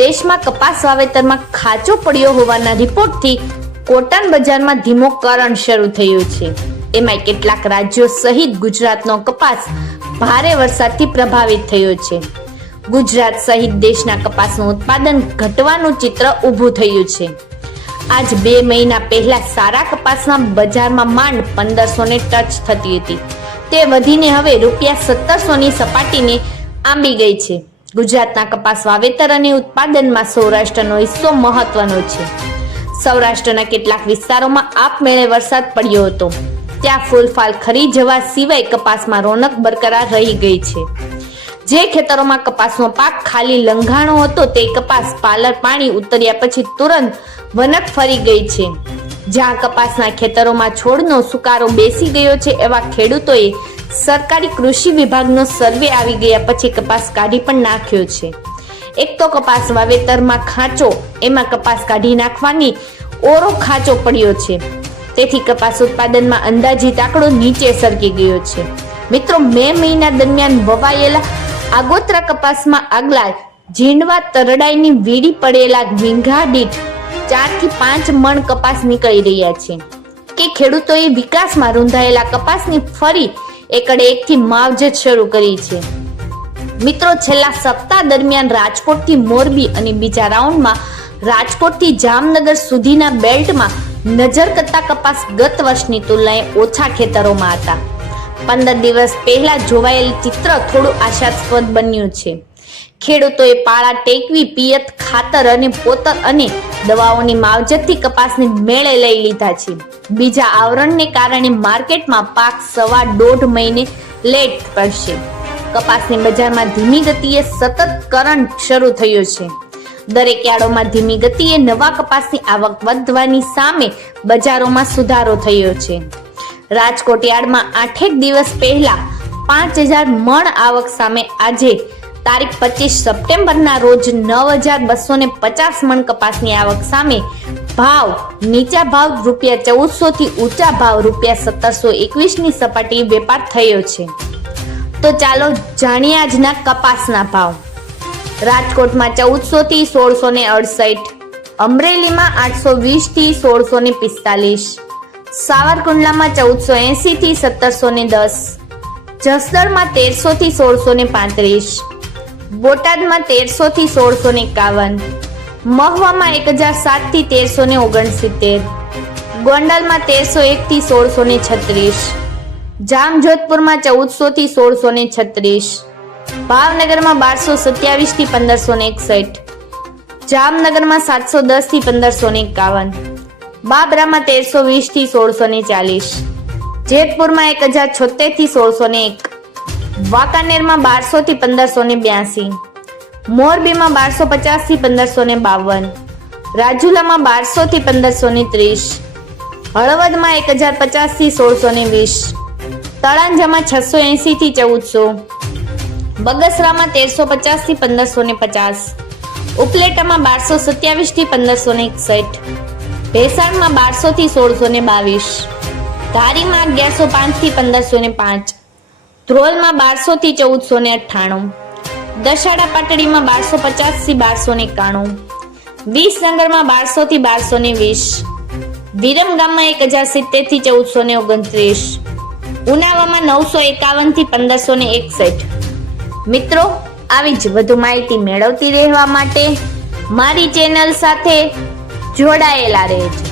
દેશમાં કપાસ વાવેતરમાં ખાંચો પડ્યો હોવાના રિપોર્ટથી કોટન બજારમાં ધીમો કરણ શરૂ થયો છે. એમાં કેટલાક રાજ્યો સહિત ગુજરાતનો કપાસ ભારે વરસાદથી પ્રભાવિત થયો છે. ગુજરાત સહિત દેશના કપાસનું ઉત્પાદન ઘટવાનું ચિત્ર ઊભું થયું છે. આજ બે મહિના પહેલા સારા કપાસના બજારમાં માંડ પંદરસો ને ટચ થતી હતી. તે વધીને હવે રૂપિયા સત્તરસો ની સપાટીને આંબી ગઈ છે. ગુજરાતના કપાસ વાવેતર અને ઉત્પાદનમાં સૌરાષ્ટ્રનો હિસ્સો મહત્વનો છે. સૌરાષ્ટ્રના કેટલાક વિસ્તારોમાં આપમેળે વરસાદ પડ્યો હતો. ત્યાં ફૂલફાલ ખરી જવા સિવાય કપાસમાં રોનક બરકરાર રહી ગઈ છે. જે ખેતરોમાં કપાસનો પાક ખાલી લંઘાણો હતો તે કપાસ પાલર પાણી ઉતર્યા પછી તુરંત વનક ફરી ગઈ છે. જ્યાં કપાસના ખેતરોમાં છોડનો સુકારો બેસી ગયો છે એવા ખેડૂતોએ સરકારી કૃષિ વિભાગનો સર્વે આવી ગયા પછી કપાસ કાઢી પણ નાખ્યો છે. એક તો કપાસ વાવેતરમાં ખાંચો, એમાં કપાસ કાઢી નાખવાની ઓરો ખાંચો પડ્યો છે. તેથી કપાસ ઉત્પાદનમાં અંદાજિત આંકડો નીચે સરકી ગયો છે. મિત્રો, મે મહિના દરમિયાન વવાયેલા આગોતરા કપાસમાં આગલા ઝીંડવા તરડાઈની વીડી પડેલા વીંઘા દીઠ ચારથી પાંચ મણ કપાસ નીકળી રહ્યા છે. કે ખેડૂતોએ વિકાસમાં રૂંધાયેલા કપાસની ફરી એકડે એકથી માવજત શરૂ કરી છે. મિત્રો, છેલ્લા સપ્તાહ દરમિયાન રાજકોટથી મોરબી અને બીજા રાઉન્ડમાં રાજકોટથી જામનગર સુધીના બેલ્ટમાં નજર કરતા કપાસ ગત વર્ષની તુલનાએ ઓછા ખેતરોમાં હતા. પંદર દિવસ પહેલા જોવાયેલ ચિત્ર થોડું આશાસ્પદ બન્યું છે. ખેડૂતોએ પાળા ટેકવી, પિયત, ખાતર અને પોતર અને દવાઓની માવજતથી કપાસને મેળે લઈ લીધા છે. બીજા આવરણને કારણે માર્કેટમાં પાક સવા દોઢ મહિને લેટ પડશે. કપાસની બજારમાં ધીમી ગતિએ સતત કરંટ શરૂ થયો છે. દરેક યાર્ડોમાં ધીમી ગતિએ નવા કપાસની આવક વધવાની સામે બજારોમાં સુધારો થયો છે. રાજકોટ યાર્ડમાં આઠેક દિવસ પહેલા પાંચ હજાર મણ આવક સામે આજે તારીખ પચીસ સપ્ટેમ્બરના રોજ નવ હજાર બસો ને પચાસ મણ કપાસની આવક સામે ભાવ. નીચા ભાવ રૂપિયા ચૌદસો થી ઊંચા ભાવ રૂપિયા સત્તરસો એકવીસની સપાટી વેપાર થયો છે. તો ચાલો જાણીએ આજના કપાસના ભાવ. રાજકોટમાં ચૌદસો થી સોળસો ને અડસઠ, અમરેલીમાં આઠસો વીસથી સોળસો ને પિસ્તાલીસ, સાવરકુંડલામાં ચૌદસો એસી થી સત્તરસો ને દસ, જસદણમાં તેરસો થી સોળસો ને પાંત્રીસ, બોટાદમાં તેરસો થી સોળસો ને એકાવન મહવામાં એક હજાર સાતથી તેરસો ને ઓગણસિત્તેર. ગોંડલમાં તેરસો એક થી સોળસો ને છત્રીસ. જામજોધપુરમાં ચૌદસો થી સોળસો ને છત્રીસ. ભાવનગરમાં બારસો સત્યાવીસથી પંદરસો ને એકસઠ. જામનગરમાં સાતસો દસથી પંદરસો ને એકાવન. બાબરામાં તેરસો વીસથી સોળસો ને ચાલીસ. જેતપુરમાં એક હજાર છોતેરથી સોળસો ને એક. વાંકાનેરમાં બારસો થી પંદરસો ને બ્યાસી. મોરબીમાં બારસો પચાસથી પંદરસો ને બાવન. રાજુલામાં બારસો થી પંદરસો ને ત્રીસ. હળવદમાં એક હજાર પચાસથી સોળસો ને વીસ. તળાંજામાં છસો એસી થી ચૌદસો. બગસરામાં તેરસો પચાસથી પંદરસો ને પચાસ. ઉપલેટામાં બારસો સત્યાવીસથી પંદરસો ને એકસઠ. ભેસાણમાં બારસો થી સોળસો ને બાવીસ. ધારીમાં અગિયારસો પાંચથી પંદરસો ને પાંચ. ધ્રોલમાં બારસો થી ચૌદસો ને અઠ્ઠાણું. દશાડા પાટડીમાં બારસો પચાસથી બારસો એકાણું. વિસનગરમાં બારસો થી બારસો ને વીસ. વિરમ ગામમાં એક હજાર સિત્તેરથી ચૌદસો ને ઓગણત્રીસ. ઉનાવામાં નવસો એકાવનથી પંદરસો ને એકસઠ. મિત્રો, આવી જ વધુ માહિતી મેળવતી રહેવા માટે મારી ચેનલ સાથે જોડાયેલા રહેજો.